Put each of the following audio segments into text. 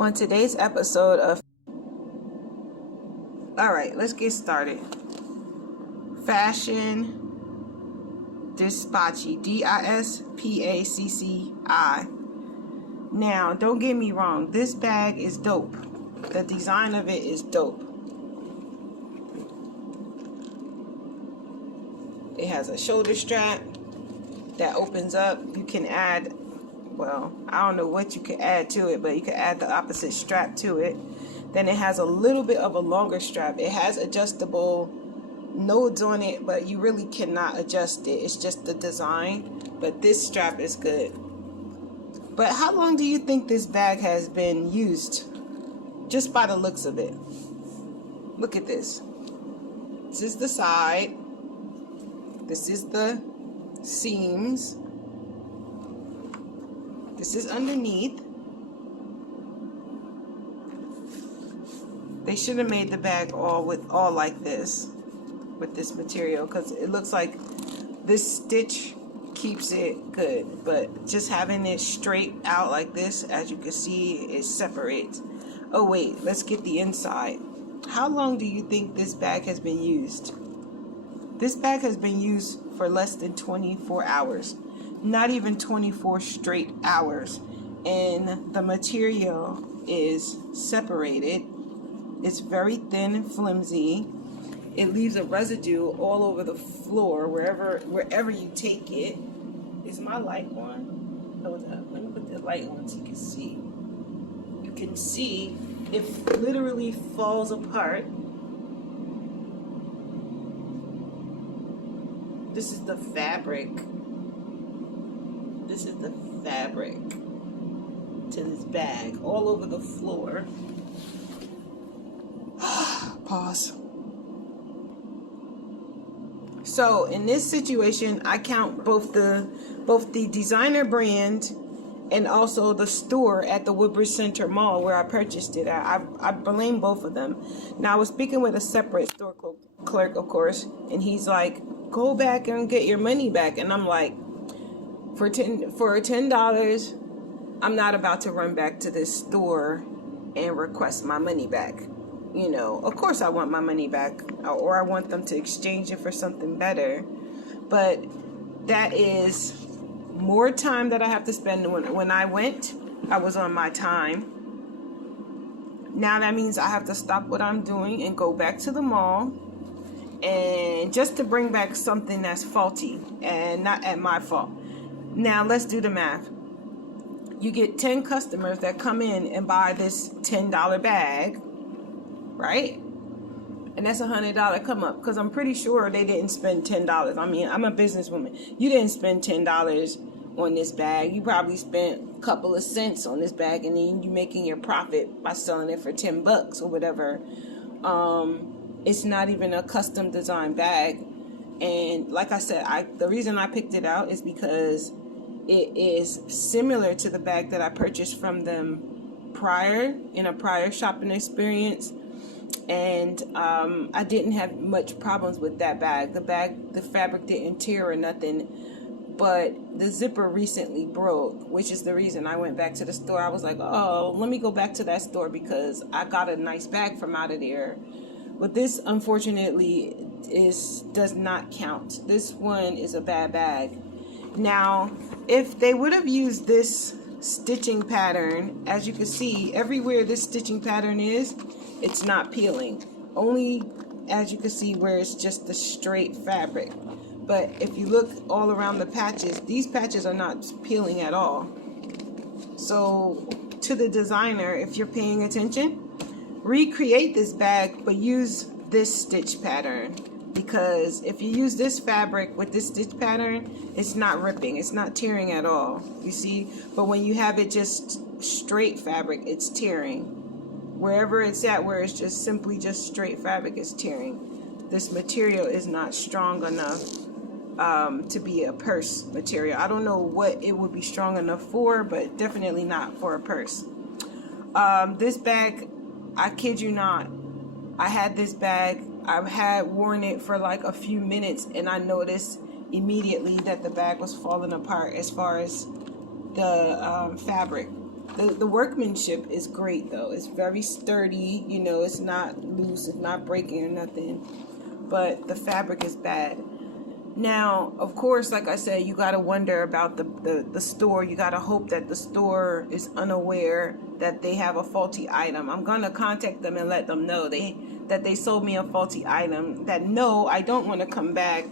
On today's episode of Alright, let's get started. Fashion Dispacci, Dispacci. Now, don't get me wrong, this bag is dope. The design of it is dope. It has a shoulder strap that opens up. You can add, well, I don't know what you can add to it, but you can add the opposite strap to it. Then it has a little bit of a longer strap. It has adjustable nodes on it, but you really cannot adjust it. It's just the design, but this strap is good. But how long do you think this bag has been used? Just by the looks of it. Look at this. This is the side. This is the seams. This is underneath. They should have made the bag all like this, with this material, because it looks like this stitch keeps it good, but just having it straight out like this, as you can see, it separates. Oh wait, let's get the inside. How long do you think this bag has been used? This bag has been used for less than 24 hours. Not even 24 straight hours. And the material is separated. It's very thin and flimsy. It leaves a residue all over the floor wherever you take it. Is my light on? Hold up. Let me put the light on so you can see. You can see it literally falls apart. This is the fabric. This is the fabric to this bag all over the floor. Pause. So in this situation, I count both the designer brand and also the store at the Woodbridge Center Mall where I purchased it at. I blame both of them. Now I was speaking with a separate store clerk, of course, and he's like, "Go back and get your money back." And I'm like, for $10, I'm not about to run back to this store and request my money back. You know, of course I want my money back, or I want them to exchange it for something better. But that is more time that I have to spend. When I went, I was on my time. Now that means I have to stop what I'm doing and go back to the mall, and just to bring back something that's faulty and not at my fault. Now let's do the math. You get 10 customers that come in and buy this $10 bag, right? And that's $100 come up, because I'm pretty sure they didn't spend $10. I mean, I'm a businesswoman. You didn't spend $10 on this bag. You probably spent a couple of cents on this bag, and then you making your profit by selling it for $10 or whatever. It's not even a custom design bag. And like I said, the reason I picked it out is because it is similar to the bag that I purchased from them in a prior shopping experience. And I didn't have much problems with that bag. The fabric didn't tear or nothing, but the zipper recently broke, which is the reason I went back to the store. I was like, oh, let me go back to that store because I got a nice bag from out of there. But this, unfortunately, does not count. This one is a bad bag. Now, if they would have used this stitching pattern, as you can see, everywhere this stitching pattern is, it's not peeling. Only, as you can see, where it's just the straight fabric. But if you look all around the patches, these patches are not peeling at all. So to the designer, if you're paying attention, recreate this bag, but use this stitch pattern. Because if you use this fabric with this stitch pattern, it's not ripping, it's not tearing at all. You see? But when you have it just straight fabric, it's tearing. Wherever it's at, where it's just simply just straight fabric, is tearing. This material is not strong enough to be a purse material. I don't know what it would be strong enough for, but definitely not for a purse. This bag, I kid you not, I had this bag, I had worn it for like a few minutes, and I noticed immediately that the bag was falling apart as far as the fabric. The workmanship is great though. It's very sturdy, you know, it's not loose, it's not breaking or nothing. But the fabric is bad. Now, of course, like I said, you gotta wonder about the store. You gotta hope that the store is unaware that they have a faulty item. I'm gonna contact them and let them know that they sold me a faulty item. That no, I don't want to come back,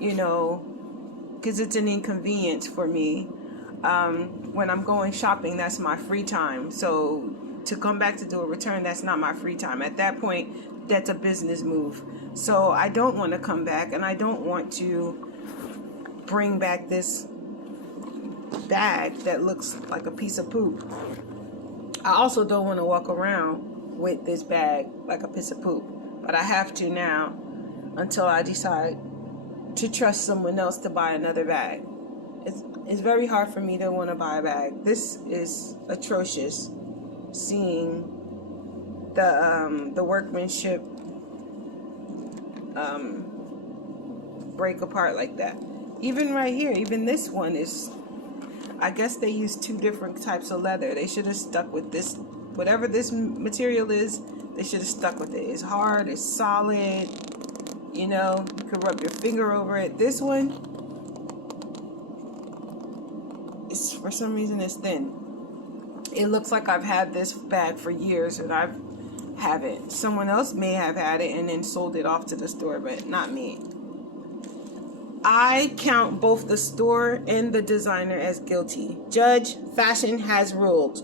you know, because it's an inconvenience for me. When I'm going shopping, that's my free time. So to come back to do a return, that's not my free time. At that point, that's a business move. So I don't want to come back, and I don't want to bring back this bag that looks like a piece of poop. I also don't want to walk around with this bag like a piece of poop, but I have to now until I decide to trust someone else to buy another bag. It's very hard for me to want to buy a bag. This is atrocious, seeing the workmanship break apart like that. Even right here, even this one is, I guess they used two different types of leather. They should have stuck with this, whatever this material is, they should have stuck with it. It's hard, it's solid, you know, you could rub your finger over it. This one, it's, for some reason it's thin. It looks like I've had this bag for years and I haven't. Someone else may have had it and then sold it off to the store, but not me. I count both the store and the designer as guilty. Judge, fashion has ruled.